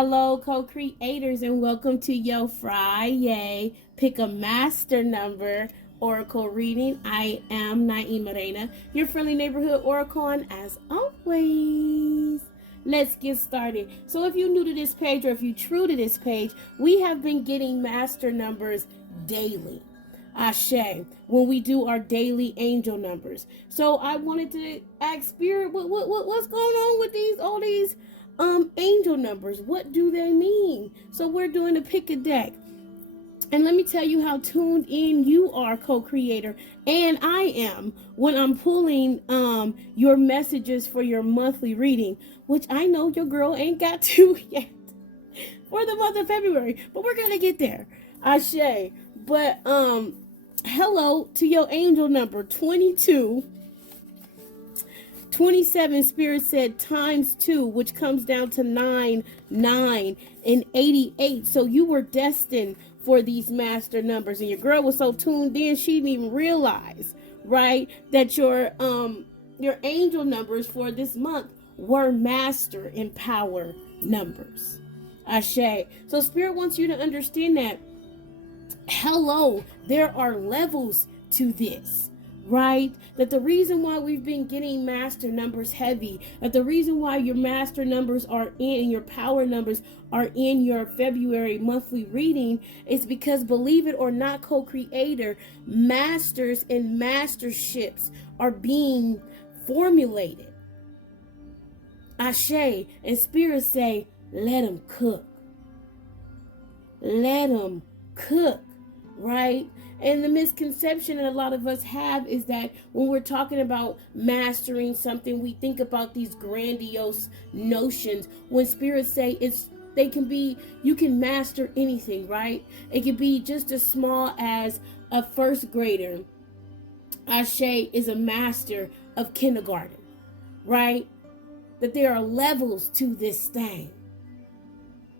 Hello, co-creators, and welcome to your Friday Pick a Master Number Oracle reading. I am nyemareina, your friendly neighborhood oracle, and as always, let's get started. So if you're new to this page or if you're true to this page, we have been getting master numbers daily. Ashe, when we do our daily angel numbers. So I wanted to ask Spirit, what's going on with all these angel numbers? What do they mean? So we're doing a pick a deck. And let me tell you how tuned in you are, co-creator, and I am when I'm pulling your messages for your monthly reading, which I know your girl ain't got to yet for the month of February, but we're gonna get there. Ashe. But hello to your angel number 22. 27, Spirit said times 2, which comes down to 9, 9, and 88. So you were destined for these master numbers. And your girl was so tuned in, she didn't even realize, right, that your angel numbers for this month were master and power numbers. Ashe. So Spirit wants you to understand that, hello, there are levels to this. Right? That the reason why we've been getting master numbers heavy, that the reason why your master numbers are in, your power numbers are in your February monthly reading is because, believe it or not, co-creator, masters and masterships are being formulated. Ashe, and Spirit say, let them cook. Let them cook, right? And the misconception that a lot of us have is that when we're talking about mastering something, we think about these grandiose notions. When spirits say you can master anything, right? It can be just as small as a first grader. Ashe is a master of kindergarten, right? That there are levels to this thing,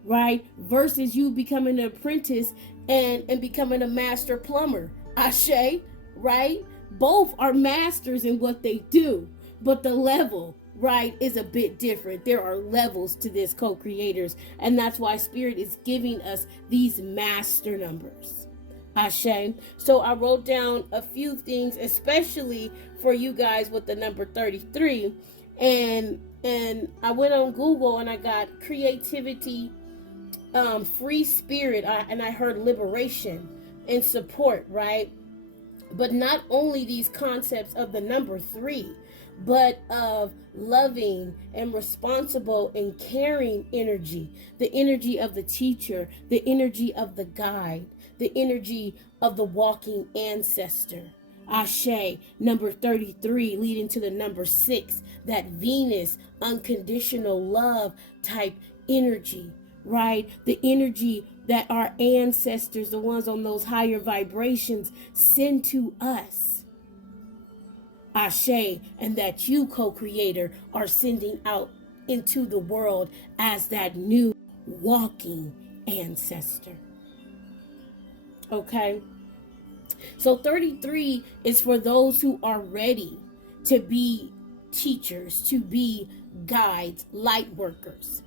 right? Versus you becoming an apprentice and becoming a master plumber. Ashe, right? Both are masters in what they do, but the level, right, is a bit different. There are levels to this, co-creators, and that's why Spirit is giving us these master numbers. Ashe. So I wrote down a few things, especially for you guys with the number 33, and I went on Google and I got creativity, free spirit, and I heard liberation and support, right? But not only these concepts of the number 3, but of loving and responsible and caring energy, the energy of the teacher, the energy of the guide, the energy of the walking ancestor. Ashe, number 33, leading to the number 6, that Venus, unconditional love type energy, right? The energy that our ancestors, the ones on those higher vibrations, send to us. Ashe, and that you, co-creator, are sending out into the world as that new walking ancestor. Okay? So 33 is for those who are ready to be teachers, to be guides, light workers.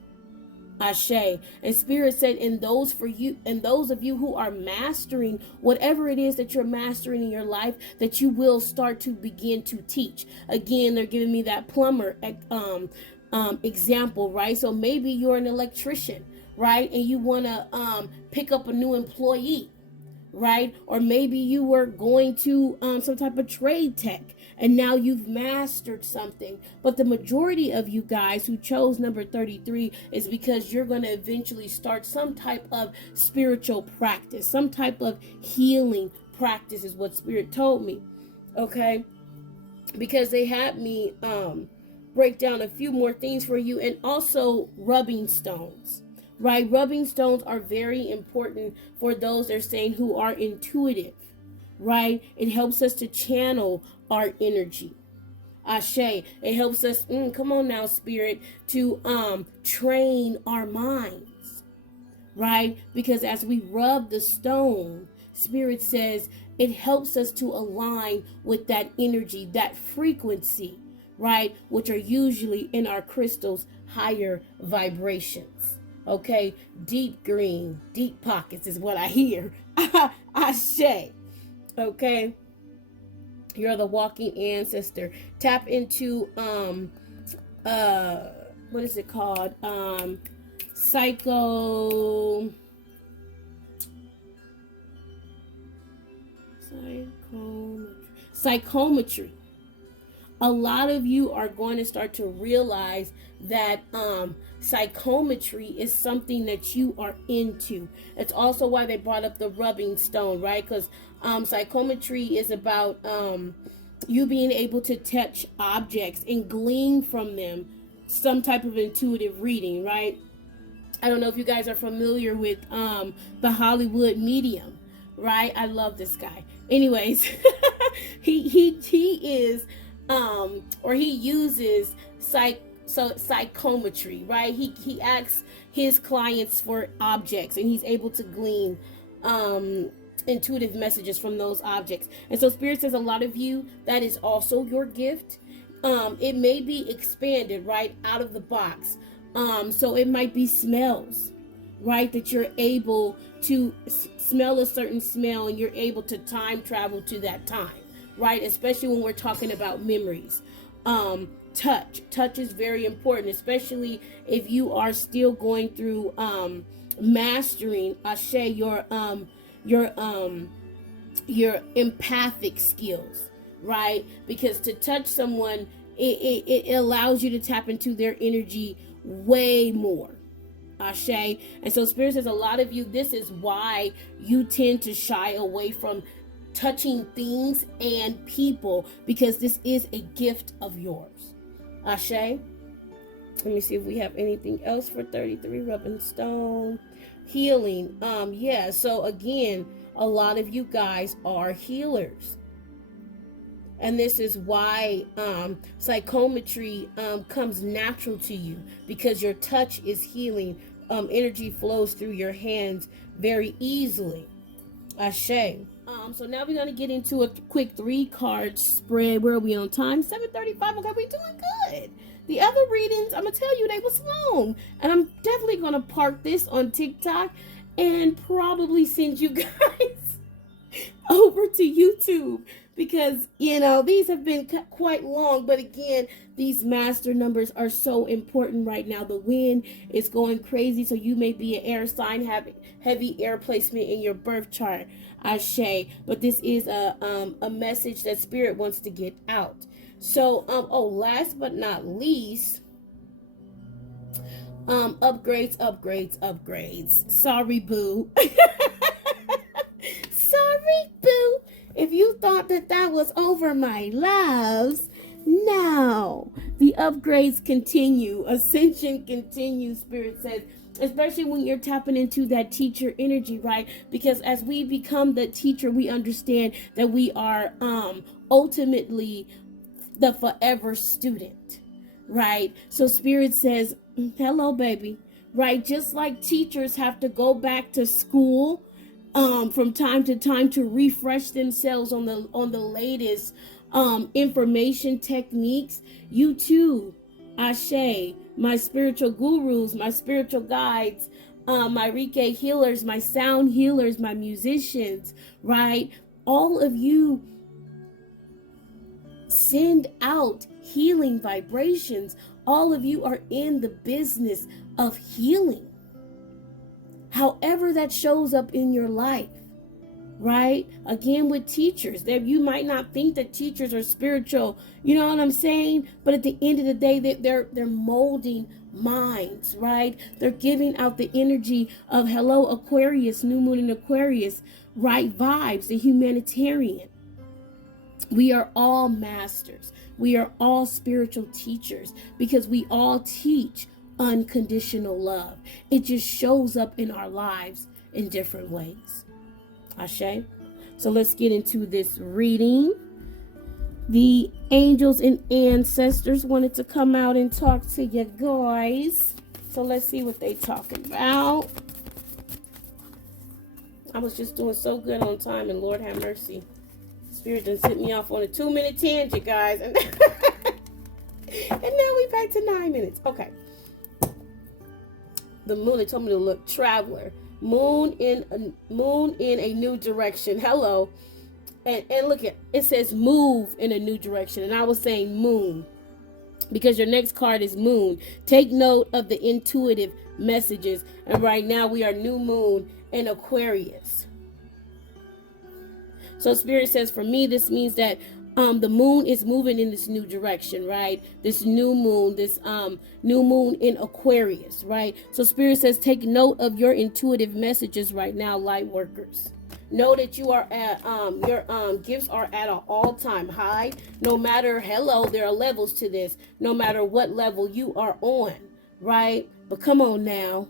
Ashe. And Spirit said, and those of you who are mastering whatever it is that you're mastering in your life, that you will start to begin to teach. Again, they're giving me that plumber example, right? So maybe you're an electrician, right? And you want to pick up a new employee, right? Or maybe you were going to some type of trade tech and now you've mastered something. But the majority of you guys who chose number 33 is because you're going to eventually start some type of spiritual practice, some type of healing practice is what Spirit told me. Okay? Because they had me break down a few more things for you, and also rubbing stones. Right? Rubbing stones are very important for those they're saying who are intuitive, right? It helps us to channel our energy. Ashe. It helps us, come on now, Spirit, to train our minds, right? Because as we rub the stone, Spirit says it helps us to align with that energy, that frequency, right? Which are usually in our crystals higher vibrations. Okay, deep green, deep pockets is what I hear. Ashe. Okay, you're the walking ancestor. Tap into uh what is it called? Psycho psychometry. A lot of you are going to start to realize that psychometry is something that you are into. It's also why they brought up the rubbing stone, right? Because psychometry is about you being able to touch objects and glean from them some type of intuitive reading, right? I don't know if you guys are familiar with the Hollywood medium, right? I love this guy. Anyways, he is or he uses psychometry, right? He asks his clients for objects, and he's able to glean intuitive messages from those objects. And so Spirit says a lot of you, that is also your gift. It may be expanded right out of the box. So it might be smells, right? That you're able to smell a certain smell and you're able to time travel to that time, right? Especially when we're talking about memories. Touch is very important, especially if you are still going through mastering your empathic skills, right? Because to touch someone, it allows you to tap into their energy way more. Ashe. And so Spirit says a lot of you, this is why you tend to shy away from touching things and people, because this is a gift of yours. Ashe. Let me see if we have anything else for 33. Rubbing stone. Healing. Yeah, so again, a lot of you guys are healers. And this is why psychometry comes natural to you, because your touch is healing. Energy flows through your hands very easily. Ashe. So now we're going to get into a quick 3-card spread. Where are we on time? 7:35. Okay, we're doing good. The other readings, I'm going to tell you, they was long. And I'm definitely going to park this on TikTok and probably send you guys over to YouTube, because these have been quite long. But again, these master numbers are so important right now. The wind is going crazy, so you may be an air sign, having heavy air placement in your birth chart. Ashe. But this is a message that Spirit wants to get out. So last but not least, upgrades. Sorry, boo. Sorry, boo. If you thought that was over, my loves, no. The upgrades continue. Ascension continues, Spirit says. Especially when you're tapping into that teacher energy, right? Because as we become the teacher, we understand that we are ultimately the forever student, right? So Spirit says, hello, baby, right? Just like teachers have to go back to school from time to time to refresh themselves on the latest information techniques, you too, Ashe, my spiritual gurus, my spiritual guides, my Reiki healers, my sound healers, my musicians, right? All of you send out healing vibrations. All of you are in the business of healing. However that shows up in your life, right? Again, with teachers, that you might not think that teachers are spiritual, you know what I'm saying? But at the end of the day, they're molding minds, right? They're giving out the energy of hello Aquarius, new moon in Aquarius, right vibes, the humanitarian. We are all masters. We are all spiritual teachers, because we all teach unconditional love. It just shows up in our lives in different ways. Ashe. So let's get into this reading. The angels and ancestors wanted to come out and talk to you guys. So let's see what they talking about. I was just doing so good on time, and Lord have mercy, Spirit done sent me off on a 2-minute tangent, guys. And now we back to 9 minutes. Okay. the moon. They told me to look. Traveler. Moon in a new direction. Hello. And look at it says move in a new direction. And I was saying moon, because your next card is moon. Take note of the intuitive messages. And right now we are new moon in Aquarius. So Spirit says for me, this means that the moon is moving in this new direction, right? This new moon in Aquarius, right? So Spirit says take note of your intuitive messages right now, light workers. Know that you are at your gifts are at an all-time high. No matter, hello, there are levels to this. No matter what level you are on, right? But come on now.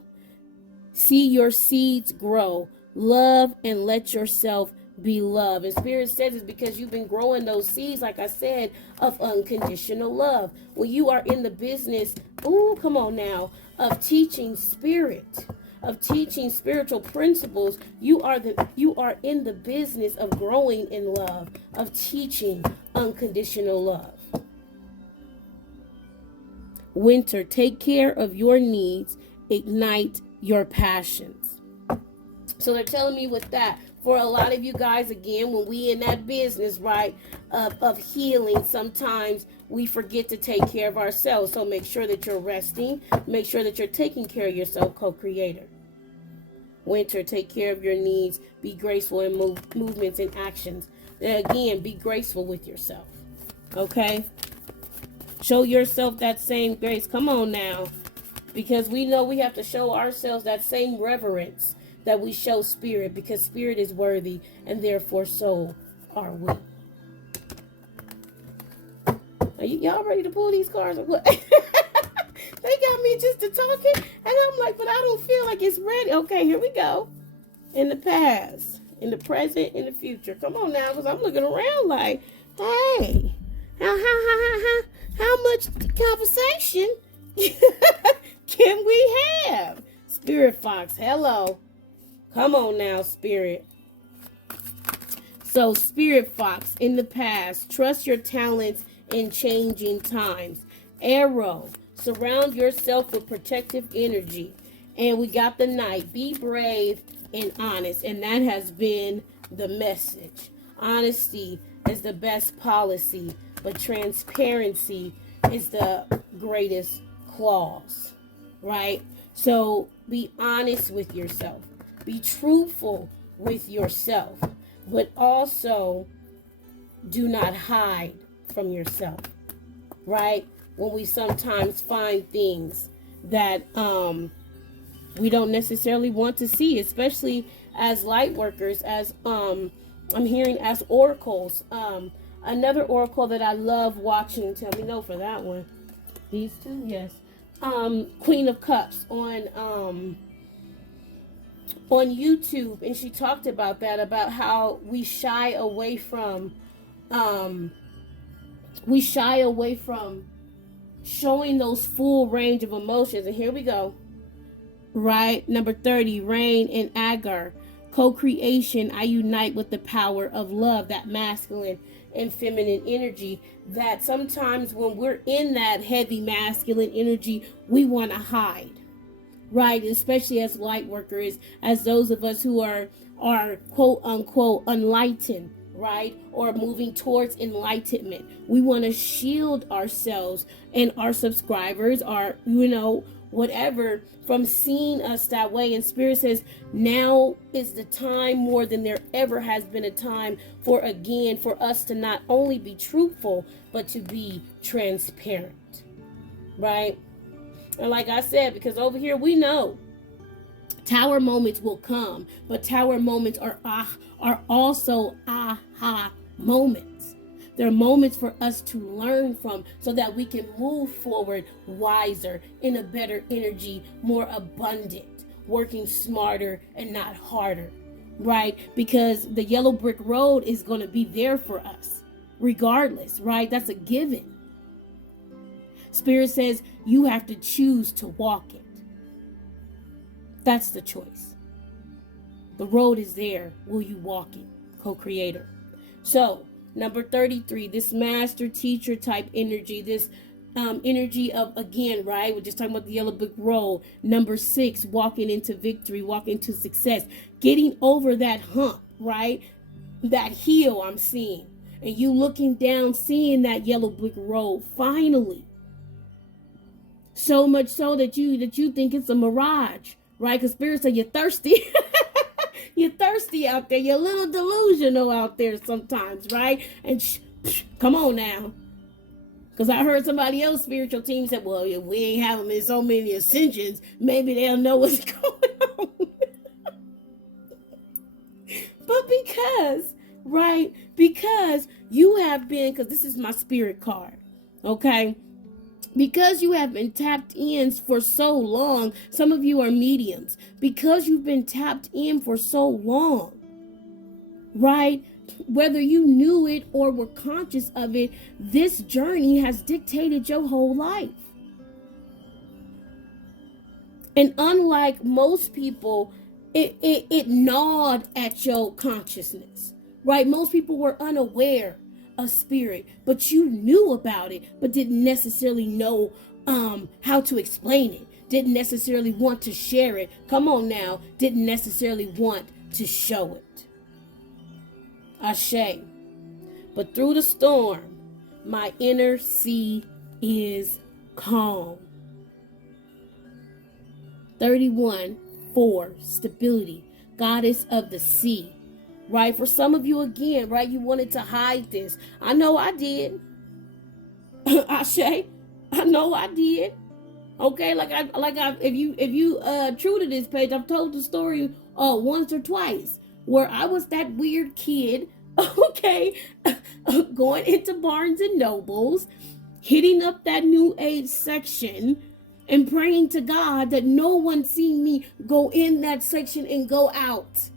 See your seeds grow. Love and let yourself be loved. And Spirit says it's because you've been growing those seeds, like I said, of unconditional love. When you are in the business, come on now, of teaching spirit, of teaching spiritual principles, you are in the business of growing in love, of teaching unconditional love. Winter, take care of your needs, ignite your passions. So they're telling me with that, for a lot of you guys, again, when we in that business, right, of healing, sometimes we forget to take care of ourselves. So make sure that you're resting. Make sure that you're taking care of yourself, co-creator. Winter, take care of your needs. Be graceful in movements and actions. And again, be graceful with yourself. Okay? Show yourself that same grace. Come on now. Because we know we have to show ourselves that same reverence that we show Spirit, because Spirit is worthy, and therefore so are we. Are y'all ready to pull these cards or what? They got me just to talking, and I'm like, but I don't feel like it's ready. Okay, here we go. In the past, in the present, in the future. Come on now, because I'm looking around like, hey, how much conversation can we have? Spirit Fox, hello. Come on now, Spirit. So, Spirit Fox, in the past, trust your talents in changing times. Arrow, surround yourself with protective energy. And we got the Knight. Be brave and honest. And that has been the message. Honesty is the best policy, but transparency is the greatest clause, right? So, be honest with yourself. Be truthful with yourself, but also do not hide from yourself, right? When we sometimes find things that we don't necessarily want to see, especially as light workers, as I'm hearing as oracles. Another oracle that I love watching, tell me no for that one. These two, yes. Queen of Cups on YouTube, and she talked about that, about how we shy away from showing those full range of emotions. And here we go, right? Number 30, Rain and Agar, co-creation. I unite with the power of love, that masculine and feminine energy, that sometimes when we're in that heavy masculine energy, we want to hide. Right, especially as light workers, as those of us who are quote unquote enlightened, right, or moving towards enlightenment. We want to shield ourselves and our subscribers, our, whatever, from seeing us that way. And Spirit says now is the time, more than there ever has been a time, for us to not only be truthful, but to be transparent, right? And like I said, because over here we know tower moments will come, but tower moments are also aha moments. They're moments for us to learn from, so that we can move forward wiser, in a better energy, more abundant, working smarter and not harder, right? Because the yellow brick road is going to be there for us regardless, right? That's a given. Spirit says you have to choose to walk it. That's the choice. The road is there. Will you walk it? Co-creator. So, number 33, this master teacher type energy, this energy of, again, right, we're just talking about the yellow brick road. Number 6, walking into victory, walking into success, getting over that hump, right, that hill I'm seeing, and you looking down, seeing that yellow brick road finally. So much so that you think it's a mirage, right? Because Spirit said you're thirsty. You're thirsty out there. You're a little delusional out there sometimes, right? And come on now. Because I heard somebody else spiritual team said, well, if we ain't having in so many ascensions, maybe they'll know what's going on. But because you have been, because this is my spirit card, okay? Because you have been tapped in for so long, some of you are mediums. Because you've been tapped in for so long, right? Whether you knew it or were conscious of it, this journey has dictated your whole life. And unlike most people, it gnawed at your consciousness, right? Most people were unaware of spirit, but you knew about it, but didn't necessarily know how to explain it, didn't necessarily want to share it. Come on now, didn't necessarily want to show it. Ashe. But through the storm, my inner sea is calm. 31:4, stability, goddess of the sea. Right? For some of you, again, right, you wanted to hide this. I know I did. Ashe, I know I did. Okay, if you true to this page, I've told the story once or twice where I was that weird kid, okay, going into Barnes and Nobles, hitting up that New Age section and praying to God that no one seen me go in that section and go out.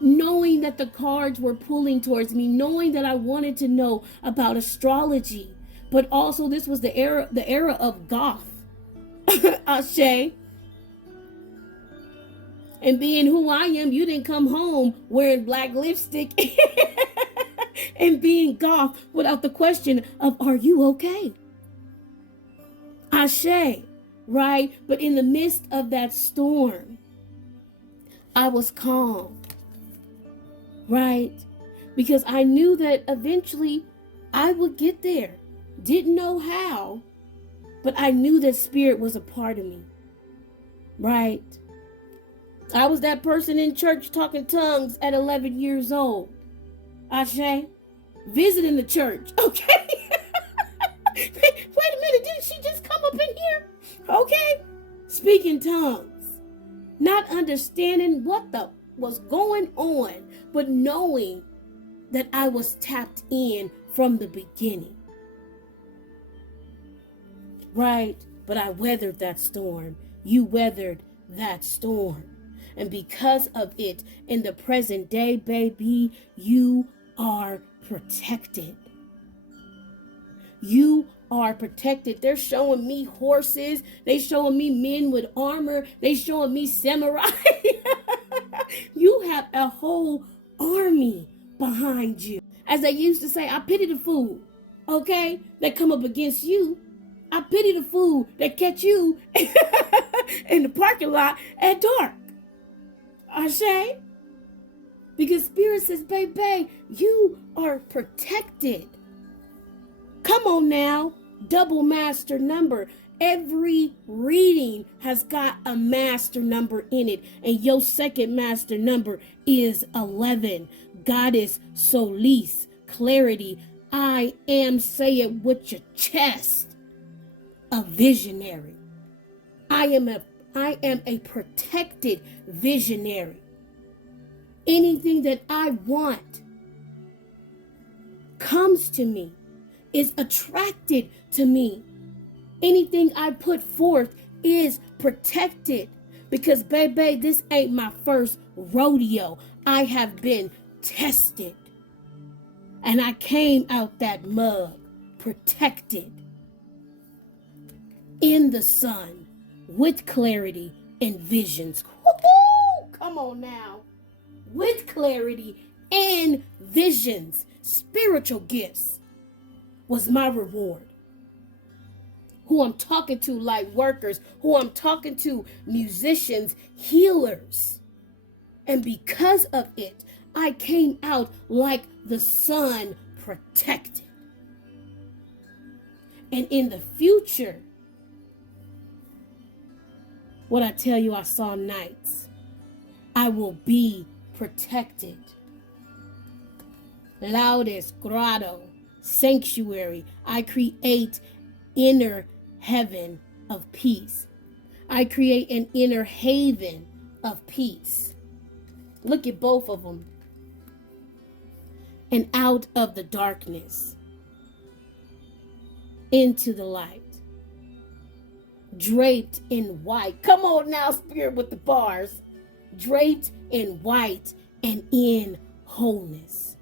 Knowing that the cards were pulling towards me, knowing that I wanted to know about astrology, but also this was the era of goth, Ashe. And being who I am, you didn't come home wearing black lipstick and being goth without the question of, are you okay? Ashe, right? But in the midst of that storm, I was calm. Right? Because I knew that eventually I would get there. Didn't know how, but I knew that spirit was a part of me. Right? I was that person in church talking tongues at 11 years old. Ashe? Visiting the church. Okay? Wait a minute, didn't she just come up in here? Okay? Speaking tongues. Not understanding what was going on, but knowing that I was tapped in from the beginning. Right? But I weathered that storm. You weathered that storm. And because of it, in the present day, baby, you are protected. You are protected. They're showing me horses. They showing me men with armor. They showing me samurai. You have a whole army behind you. As they used to say, I pity the fool, okay, that come up against you. I pity the fool that catch you in the parking lot at dark. Ashe? Because Spirit says, baby, you are protected. Come on now, double master number. Every reading has got a master number in it, and your second master number is 11. Goddess Solis, clarity. I am, say it with your chest, a visionary. I am a protected visionary. Anything that I want comes to me, is attracted to me. Anything I put forth is protected because, baby, this ain't my first rodeo. I have been tested. And I came out that mug protected in the sun with clarity and visions. Woo-hoo! Come on now. With clarity and visions, spiritual gifts. was my reward. Who I'm talking to, like workers, who I'm talking to, musicians, healers. And because of it, I came out like the sun protected. And in the future, what I tell you, I saw nights, I will be protected. Loudest grotto, sanctuary. I create inner heaven of peace. I create an inner haven of peace. Look at both of them. And out of the darkness into the light. Draped in white. Come on now, Spirit, with the bars. Draped in white and in wholeness.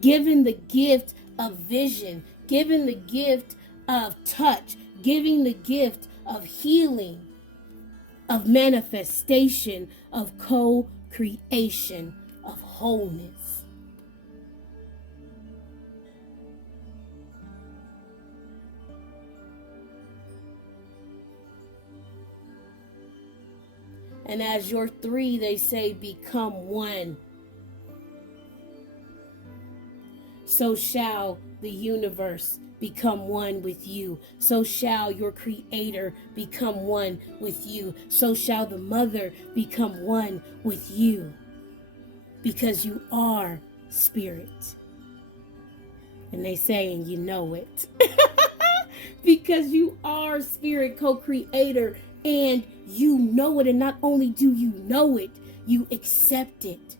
Given the gift of vision. Given the gift of touch. Giving the gift of healing. Of manifestation. Of co-creation. Of wholeness. And as your three, they say, become one. So shall the universe become one with you. So shall your creator become one with you. So shall the mother become one with you. Because you are spirit. And they say, and you know it. Because you are spirit co-creator. And you know it, and not only do you know it, you accept it.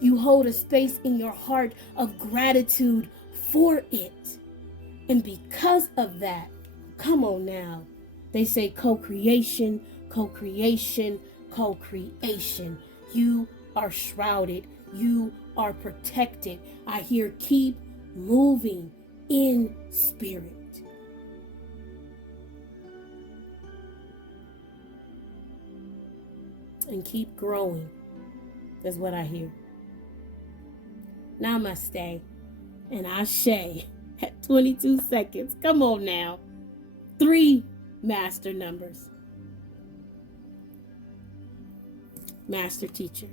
You hold a space in your heart of gratitude for it. And because of that, come on now, they say co-creation, co-creation, co-creation. You are shrouded. You are protected. I hear keep moving in spirit. And keep growing. That's what I hear. Namaste and Ase at 22 seconds. Come on now. 3 master numbers. Master teacher.